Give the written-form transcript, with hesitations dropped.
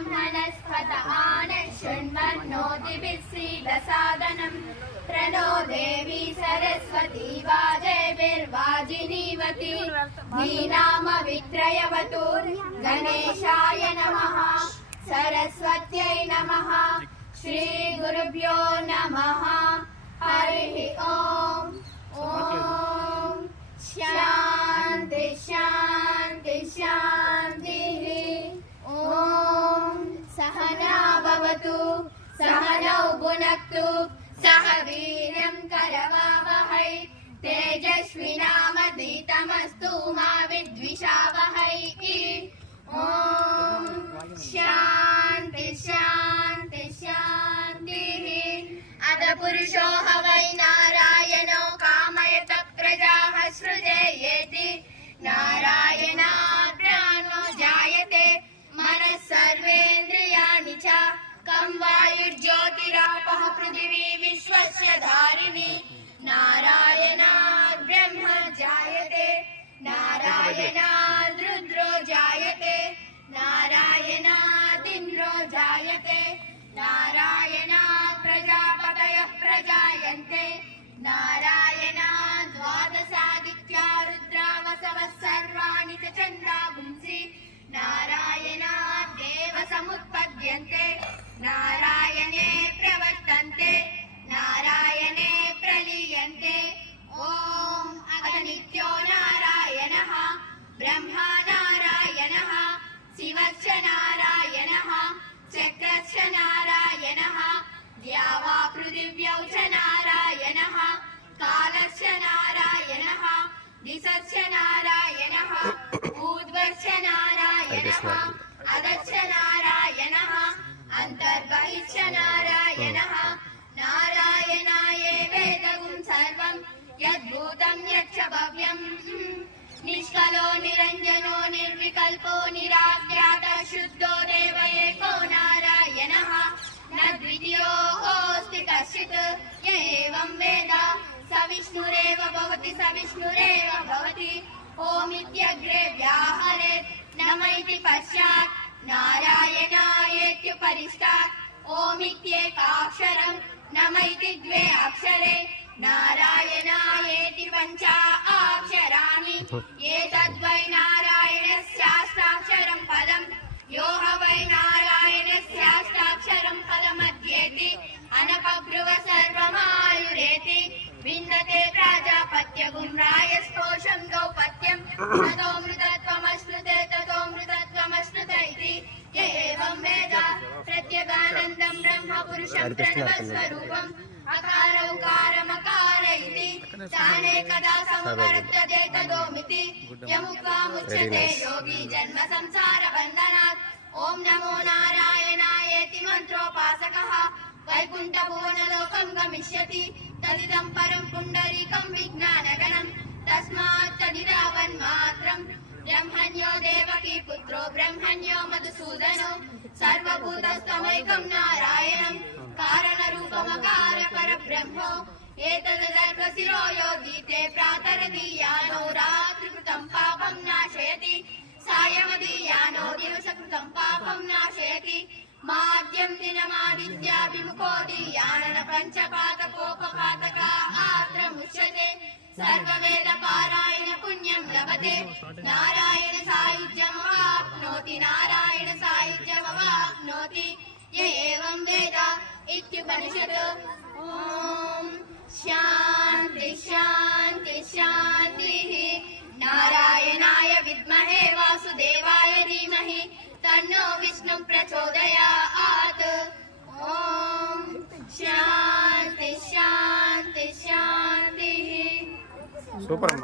ब्रह्मणस्पत आनशृण्वन्नोतिभिः सीदसादनम् प्रणो देवी सरस्वती वाजयभिर्वाजिनीवती धीनामवित्रयवतु गणेशाय नमः सरस्वत्यै नमः श्रीगुरुभ्यो नमः हरिः ॐ ॐ शान्ति शान्ति शान्तिः ॐ सहना भवतु सहनौ भुनक्तु सह वीर्यं करवावहै तेजस्विनामधीतमस्तु मा विद्विषावहै ॐ शान्ति शान्ति शान्तिः अध पुरुषो ह वै नारायणो कामयत प्रजाः सृजेयेति नारायणाग्रानो जायते मनः सर्वेन्द्रियाणि च कं वायुर्ज्योतिरापः पृथिवी विश्वस्य धारिणी नारायणात् ब्रह्म जायते नारायणात् रुद्रो जायते नारायणात् इन्द्रो जायते नारायणात् प्रजापतयः प्रजायन्ते नारायणात् द्वादशादित्या रुद्रा वसवः सर्वाणि च छन्दागुंसि नारायणात् देव समुत्पद्यन्ते नारायणे प्रवर्तन्ते नारायणे प्रलीयन्ते ॐ अगनित्यो नारायणः ब्रह्मा नारायणः शिवश्च नारायणः चक्रश्च नारायणः द्यावा पृथिव्यौ च नारायणः कालश्च नारायणः दिशश्च नारायणः ऊर्ध्वश्च नारायणः अधश्च नारायणः अन्तर्बहिश्च नारायणः नारायणाये वेदगुं सर्वं यद्भूतं यच्च भव्यम् निष्कलो निरञ्जनो निर्विकल्पो निराख्यातः शुद्धो देव एको नारायणः न द्वितीयोऽस्ति कश्चित् य एवं वेद स विष्णुरेव भवति स विष्णुरेव भवति ओमित्यग्रे व्याहरेत् नम इति पश्चात् नारायणायेत्युपरिष्टात् ओमित्येकाक्षरम् नम इति द्वे अक्षरे नारायणायेति पञ्चाक्षराणि एतद्वै नारायणस्याष्टाक्षरं पदम् यो ह वै नारायणस्याष्टाक्षरं पदमध्येति अनपब्रुव सर्वमायुरेति विन्दते प्राजापत्यगुं रायस्पोषं गौपत्यं ततोऽमृतत्वमश्नुते ततोऽमृतत्वमश्नुत इति य एवं वेद प्रत्यगानन्दं ब्रह्म पुरुषं प्रणवस्वरूपम् अकार उकारमकार इति तानेकदा समवर्तते तदोमिति यमुक्त्वामुच्यते योगी जन्म संसार बन्धनात् ॐ नमो नारायणायेति मन्त्रोपासकः वैकुण्ठभुवनलोकं गमिष्यति तदिदं परं पुण्डरीकं विज्ञानगणं तस्मात् तदिरावन्मात्रं ब्रह्मण्यो देवकी पुत्रो ब्रह्मण्यो मधुसूदनो सर्वभूतस्थमैकं नारायणं कारणरूपमकार परब्रह्मो एतदर्भशिरो योगीते प्रातरदीयानो रात्रिकृतं पापं नाशयति सायमदीयानो दिवसकृतं पापं नाशयति माद्यं दिनमादित्याभिमुखो दीयानन पञ्चपातकोपपातका आत्रमुच्यते सर्ववेदपारायण पुण्यं लभते नारायण सायुज्यमवाप्नोति नारायण सायुज्यमवाप्नोति य एवं वेद इत्युपनिषत् ॐ शान्ति शान्ति शान्तिः नारायणाय विद्महे वासुदेवाय धीमहि तन्नो विष्णुः प्रचोदयात् ॐ शान्ति शान्ति शान्तिः सूपर